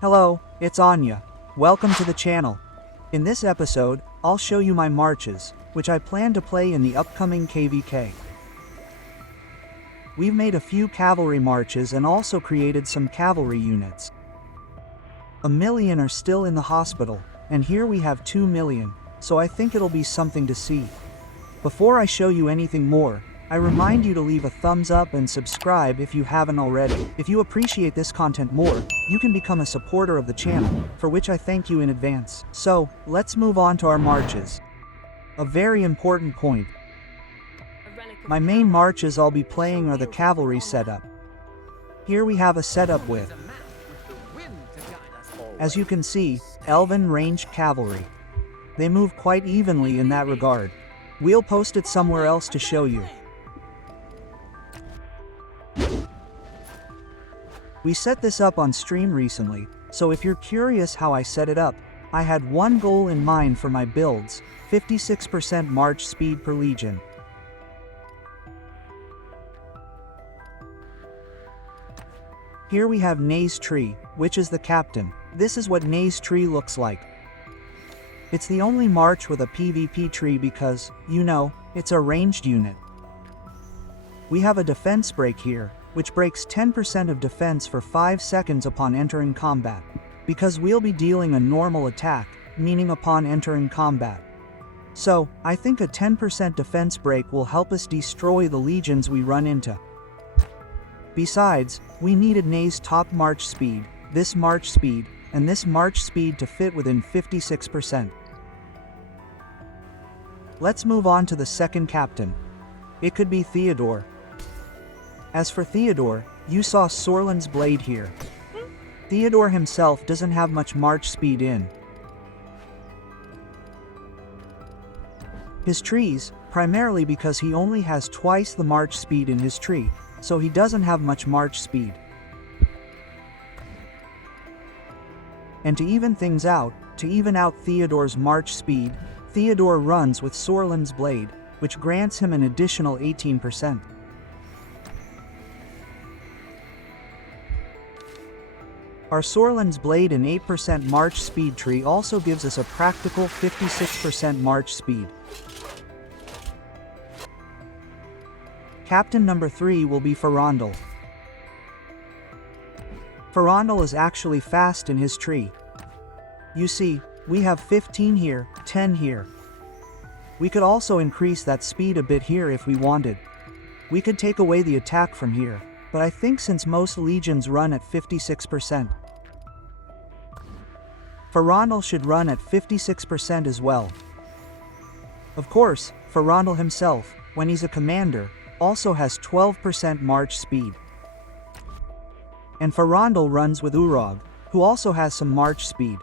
Hello, it's Anya. Welcome to the channel. In this episode, I'll show you my marches, which I plan to play in the upcoming KVK. We've made a few cavalry marches and also created some cavalry units. 1 million are still in the hospital, and here we have 2 million, so I think it'll be something to see. Before I show you anything more, I remind you to leave a thumbs up and subscribe if you haven't already. If you appreciate this content more, you can become a supporter of the channel, for which I thank you in advance. So, let's move on to our marches. A very important point. My main marches I'll be playing are the cavalry setup. Here we have a setup with, as you can see, Elven ranged cavalry. They move quite evenly in that regard. We'll post it somewhere else to show you. We set this up on stream recently, so if you're curious how I set it up, I had one goal in mind for my builds, 56% march speed per legion. Here we have Ney's tree, which is the captain. This is what Ney's tree looks like. It's the only march with a PvP tree because, you know, it's a ranged unit. We have a defense break here, which breaks 10% of defense for 5 seconds upon entering combat, because we'll be dealing a normal attack, meaning upon entering combat. So, I think a 10% defense break will help us destroy the legions we run into. Besides, we needed Ney's top march speed, this march speed, and this march speed to fit within 56%. Let's move on to the second captain. It could be Theodore. As for Theodore, you saw Sorlin's blade here. Theodore himself doesn't have much march speed in his trees, primarily because he only has twice the march speed in his tree, so he doesn't have much march speed. And to even things out, to even out Theodore's march speed, Theodore runs with Sorlin's blade, which grants him an additional 18%. Our Sorlin's blade and 8% march speed tree also gives us a practical 56% march speed. Captain number 3 will be Ferondel. Ferondel is actually fast in his tree. You see, we have 15 here, 10 here. We could also increase that speed a bit here if we wanted. We could take away the attack from here, but I think since most legions run at 56%, Ferondel should run at 56% as well. Of course, Ferondel himself, when he's a commander, also has 12% march speed. And Ferondel runs with Urag, who also has some march speed.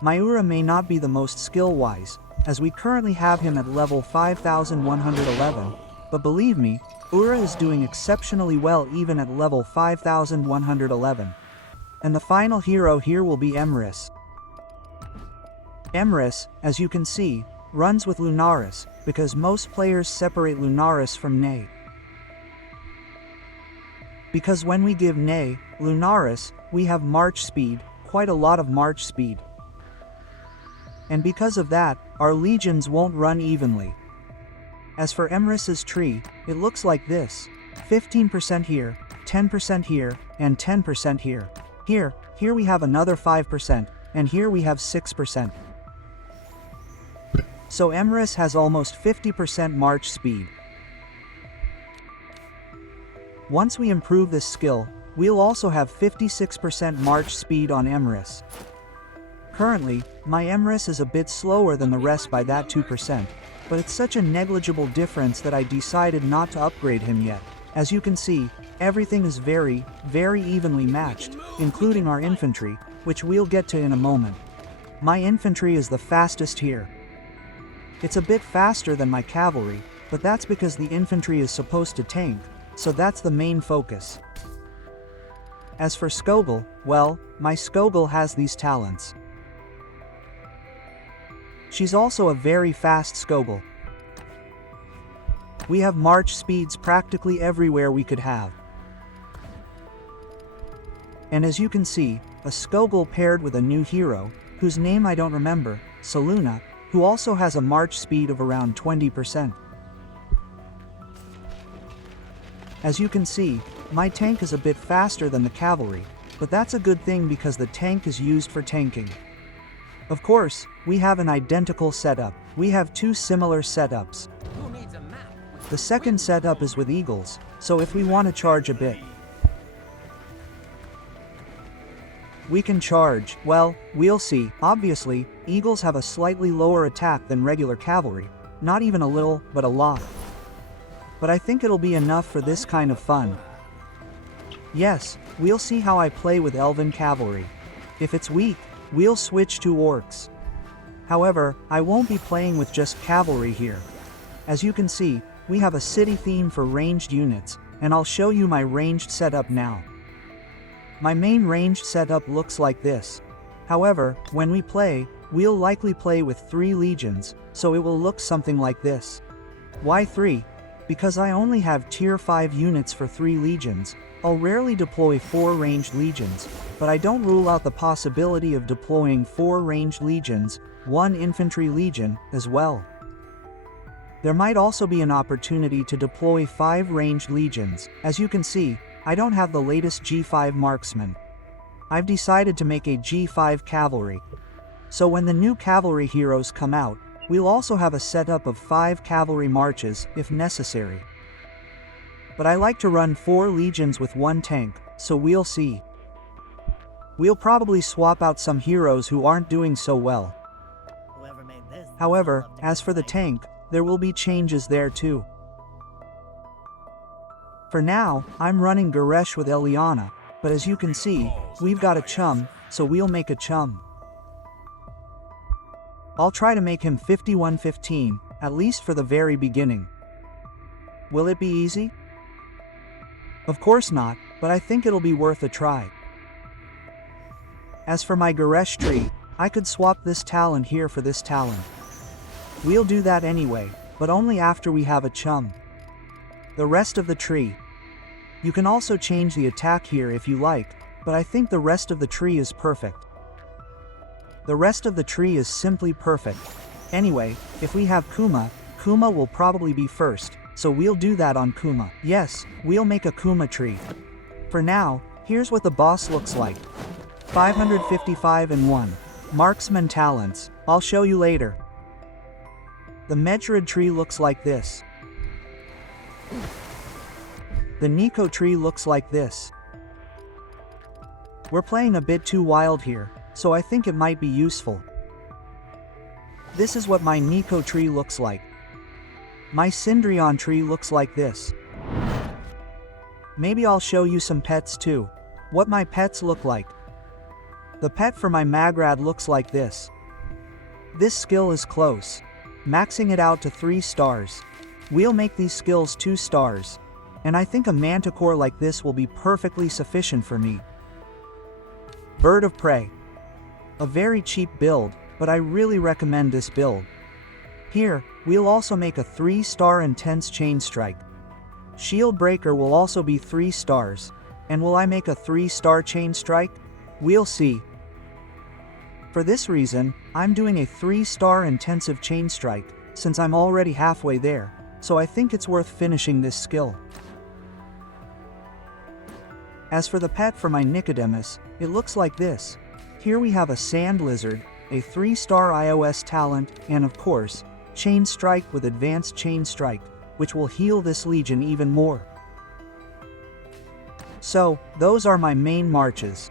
My Ura may not be the most skill-wise, as we currently have him at level 5111, but believe me, Ura is doing exceptionally well even at level 5111. And the final hero here will be Emrys. Emrys, as you can see, runs with Lunaris, because most players separate Lunaris from Ney. Because when we give Ney, Lunaris, we have march speed, quite a lot of march speed. And because of that, our legions won't run evenly. As for Emrys's tree, it looks like this: 15% here, 10% here, and 10% here. Here we have another 5%, and here we have 6%. So Emrys has almost 50% march speed. Once we improve this skill, we'll also have 56% march speed on Emrys. Currently, my Emrys is a bit slower than the rest by that 2%, but it's such a negligible difference that I decided not to upgrade him yet. As you can see, everything is very, very evenly matched, including our infantry, which we'll get to in a moment. My infantry is the fastest here. It's a bit faster than my cavalry, but that's because the infantry is supposed to tank, so that's the main focus. As for Skogul, well, my Skogul has these talents. She's also a very fast Skogul. We have march speeds practically everywhere we could have. And as you can see, a Skogul paired with a new hero, whose name I don't remember, Saluna, who also has a march speed of around 20%. As you can see, my tank is a bit faster than the cavalry, but that's a good thing because the tank is used for tanking. Of course, we have an identical setup. We have two similar setups. The second setup is with eagles, so if we want to charge a bit, we can charge. Well, we'll see. Obviously, eagles have a slightly lower attack than regular cavalry. Not even a little, but a lot. But I think it'll be enough for this kind of fun. Yes, we'll see how I play with elven cavalry. If it's weak, we'll switch to orcs. However, I won't be playing with just cavalry here. As you can see, we have a city theme for ranged units, and I'll show you my ranged setup now. My main ranged setup looks like this. However, when we play, we'll likely play with 3 legions, so it will look something like this. Why 3? Because I only have tier 5 units for 3 legions. I'll rarely deploy 4 ranged legions, but I don't rule out the possibility of deploying 4 ranged legions, 1 infantry legion, as well. There might also be an opportunity to deploy 5 ranged legions. As you can see, I don't have the latest G5 marksman. I've decided to make a G5 cavalry. So when the new cavalry heroes come out, we'll also have a setup of 5 cavalry marches, if necessary. But I like to run 4 legions with 1 tank, so we'll see. We'll probably swap out some heroes who aren't doing so well. However, as for the tank, there will be changes there too. For now, I'm running Garesh with Eliana, but as you can see, we've got a chum, so we'll make a chum. I'll try to make him 51-15, at least for the very beginning. Will it be easy? Of course not, but I think it'll be worth a try. As for my Garesh tree, I could swap this talent here for this talent. We'll do that anyway, but only after we have a chum. The rest of the tree. You can also change the attack here if you like, but I think the rest of the tree is perfect. The rest of the tree is simply perfect. Anyway, if we have Kuma, Kuma will probably be first, so we'll do that on Kuma. Yes, we'll make a Kuma tree. For now, here's what the boss looks like. 555 and 1. Marksman talents. I'll show you later. The Medjrid tree looks like this. The Nico tree looks like this. We're playing a bit too wild here, so I think it might be useful. This is what my Nico tree looks like. My Cindrion tree looks like this. Maybe I'll show you some pets too. What my pets look like. The pet for my Magrad looks like this. This skill is close. Maxing it out to 3 stars. We'll make these skills 2 stars. And I think a Manticore like this will be perfectly sufficient for me. Bird of Prey. A very cheap build, but I really recommend this build. Here, we'll also make a 3-star intense chain strike. Shield Breaker will also be 3 stars. And will I make a 3-star chain strike? We'll see. For this reason, I'm doing a 3-star intensive chain strike, since I'm already halfway there, so I think it's worth finishing this skill. As for the pet for my Nicodemus, it looks like this. Here we have a Sand Lizard, a 3-star iOS talent, and of course, Chain Strike with Advanced Chain Strike, which will heal this legion even more. So, those are my main marches.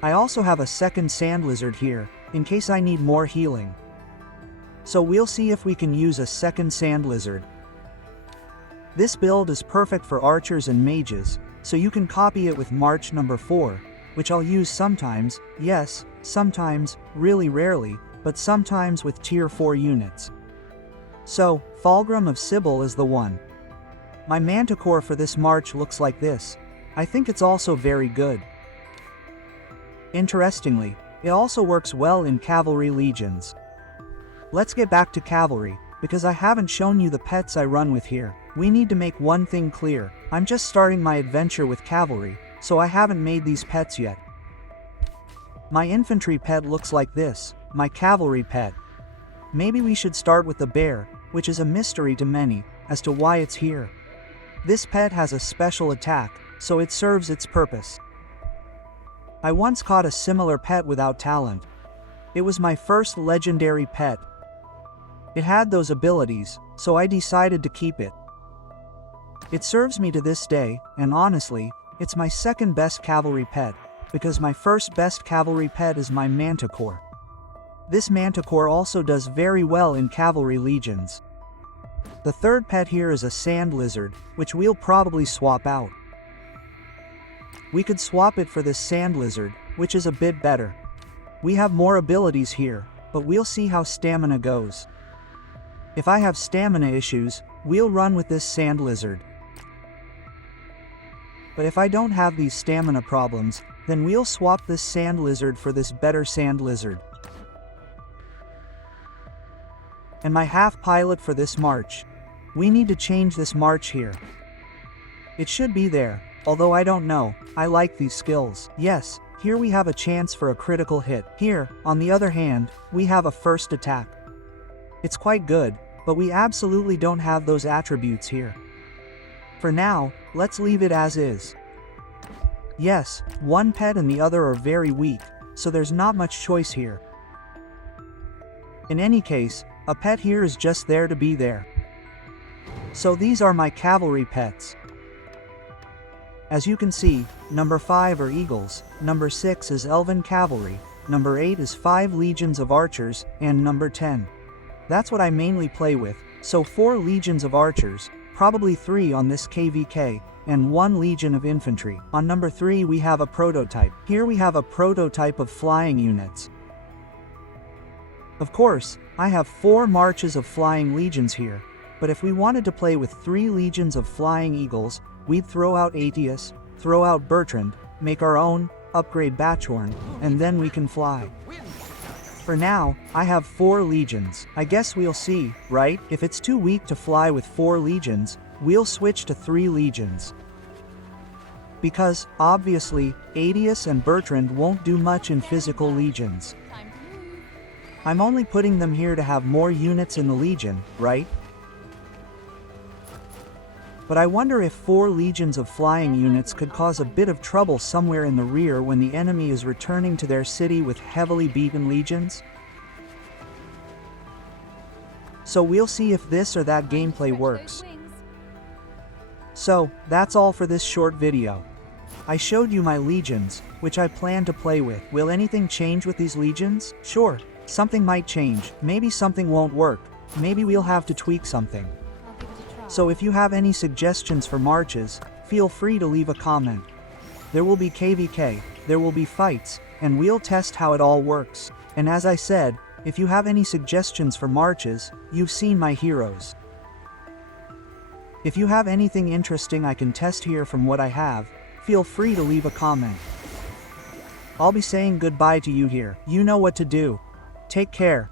I also have a second Sand Lizard here, in case I need more healing. So we'll see if we can use a second Sand Lizard. This build is perfect for archers and mages, so you can copy it with March number 4, which I'll use sometimes, yes, sometimes, really rarely, but sometimes with tier 4 units. So, Fulgrim of Sibyl is the one. My Manticore for this march looks like this. I think it's also very good. Interestingly, it also works well in Cavalry Legions. Let's get back to Cavalry, because I haven't shown you the pets I run with here. We need to make one thing clear. I'm just starting my adventure with Cavalry, so I haven't made these pets yet. My infantry pet looks like this, my cavalry pet. Maybe we should start with the bear, which is a mystery to many, as to why it's here. This pet has a special attack, so it serves its purpose. I once caught a similar pet without talent. It was my first legendary pet. It had those abilities, so I decided to keep it. It serves me to this day, and honestly, it's my second best cavalry pet, because my first best cavalry pet is my manticore. This manticore also does very well in cavalry legions. The third pet here is a sand lizard, which we'll probably swap out. We could swap it for this sand lizard, which is a bit better. We have more abilities here, but we'll see how stamina goes. If I have stamina issues, we'll run with this sand lizard. But if I don't have these stamina problems, then we'll swap this sand lizard for this better sand lizard. And my half pilot for this march. We need to change this march here. It should be there, although I don't know. I like these skills. Yes, here we have a chance for a critical hit. Here, on the other hand, we have a first attack. It's quite good, but we absolutely don't have those attributes here. For now, let's leave it as is. Yes, one pet and the other are very weak, so there's not much choice here. In any case, a pet here is just there to be there. So these are my cavalry pets. As you can see, number 5 are eagles, number 6 is elven cavalry, number 8 is 5 legions of archers, and number 10. That's what I mainly play with, so 4 legions of archers, probably 3 on this KVK, and 1 legion of infantry. On number 3 we have a prototype. Here we have a prototype of flying units. Of course, I have 4 marches of flying legions here, but if we wanted to play with 3 legions of flying eagles, we'd throw out Atius, throw out Bertrand, make our own, upgrade Batchhorn, and then we can fly. For now, I have 4 legions. I guess we'll see, right? If it's too weak to fly with 4 legions, we'll switch to 3 legions. Because, obviously, Atius and Bertrand won't do much in physical legions. I'm only putting them here to have more units in the legion, right? But I wonder if 4 legions of flying units could cause a bit of trouble somewhere in the rear when the enemy is returning to their city with heavily beaten legions. So we'll see if this or that gameplay works. So, that's all for this short video. I showed you my legions, which I plan to play with. Will anything change with these legions? Sure, something might change, maybe something won't work, maybe we'll have to tweak something. So if you have any suggestions for marches, feel free to leave a comment. There will be KVK, there will be fights, and we'll test how it all works. And as I said, if you have any suggestions for marches, you've seen my heroes. If you have anything interesting I can test here from what I have, feel free to leave a comment. I'll be saying goodbye to you here. You know what to do. Take care.